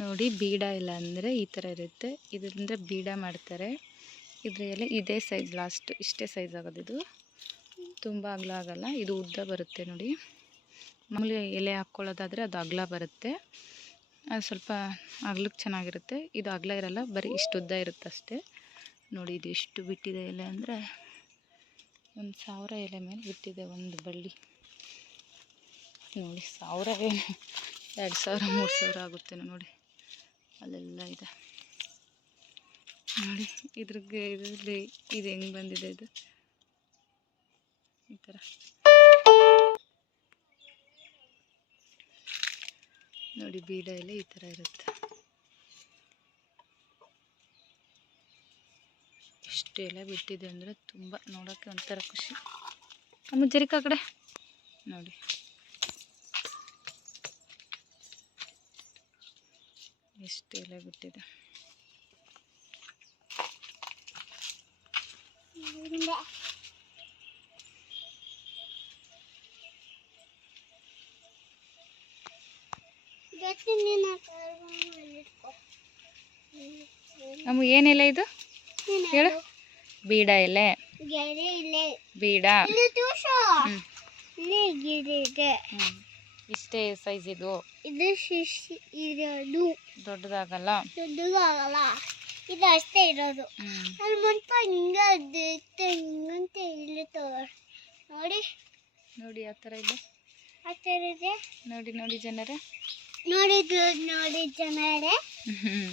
ನೋಡಿ ಬೀಡ ಇಲ್ಲ ಅಂದರೆ ಈ ಥರ ಇರುತ್ತೆ. ಇದರಿಂದ ಬೀಡ ಮಾಡ್ತಾರೆ. ಇದರಲ್ಲಿ ಇದೇ ಸೈಜ್ ಲಾಸ್ಟ್ ಇಷ್ಟೇ ಸೈಜ್ ಆಗೋದು ಇದು. ತುಂಬ ಅಗಲ ಆಗಲ್ಲ. ಇದು ಉದ್ದ ಬರುತ್ತೆ ನೋಡಿ. ಮಾಮೂಲಿ ಎಲೆ ಹಾಕ್ಕೊಳ್ಳೋದಾದರೆ ಅದು ಅಗಲ ಬರುತ್ತೆ. ಅದು ಸ್ವಲ್ಪ ಅಗ್ಲಕ್ಕೆ ಚೆನ್ನಾಗಿರುತ್ತೆ. ಇದು ಅಗಲ ಇರಲ್ಲ, ಬರೀ ಇಷ್ಟು ಉದ್ದ ಇರುತ್ತೆ ಅಷ್ಟೇ. ನೋಡಿ ಇದು ಎಷ್ಟು ಬಿಟ್ಟಿದೆ ಎಲೆ ಅಂದರೆ ಒಂದು ಸಾವಿರ ಎಲೆ ಮೇಲೆ ಬಿಟ್ಟಿದೆ ಒಂದು ಬಳ್ಳಿ. ನೋಡಿ ಸಾವಿರ ಎಲೆ. ಎರಡು ಸಾವಿರ, ಮೂರು ಸಾವಿರ ಆಗುತ್ತೇನೋ ನೋಡಿ. ಅಲ್ಲೆಲ್ಲ ಇದೆ. ನೋಡಿ ಇದ್ರಿಗೆ ಇದರಲ್ಲಿ ಇದು ಹೆಂಗೆ ಬಂದಿದೆ ಇದು? ಈ ಥರ ನೋಡಿ, ಬೀಡ ಎಲ್ಲ ಈ ಥರ ಇರುತ್ತೆ. ಇಷ್ಟೆಲ್ಲ ಬಿಟ್ಟಿದೆ ಅಂದರೆ ತುಂಬ ನೋಡೋಕ್ಕೆ ಒಂಥರ ಖುಷಿ. ಅಮ್ಮ, ಜರಿಕ ಕಡೆ. ನೋಡಿ. ಎಷ್ಟು ಎಲೆ ಬಿಟ್ಟಿದೆ ಅಮ್ಮ ಏನು ಎಲೆ ಇದು? ಹೇಳು. ಬೀಡ ಎಲೆ. ಬೀಡ. ಹ್ಞೂ ಇಷ್ಟೇ ಸೈಜ್ ಇದು. ಇದು ಶಿಶಿ ಇರೋದು. ದೊಡ್ಡದಾಗಲ್ಲ? ದೊಡ್ಡದಾಗಲ್ಲ. ಇದು ಅಷ್ಟೇ ಇರೋದು. ಅಲ್ಲಿ ಮುಂಪ ಹಿಂಗೆ ಅದಿರುತ್ತೆ ಹಿಂಗಂತೆ ಇಲ್ಲಿ ನೋಡಿ. ನೋಡಿ ಆ ಥರ ಇದೆ. ಆ ಥರ ಇದೆ. ನೋಡಿ ನೋಡಿ ಜನರೇ. ನೋಡಿ ನೋಡಿ ಜನರೇ. ಹ್ಞೂ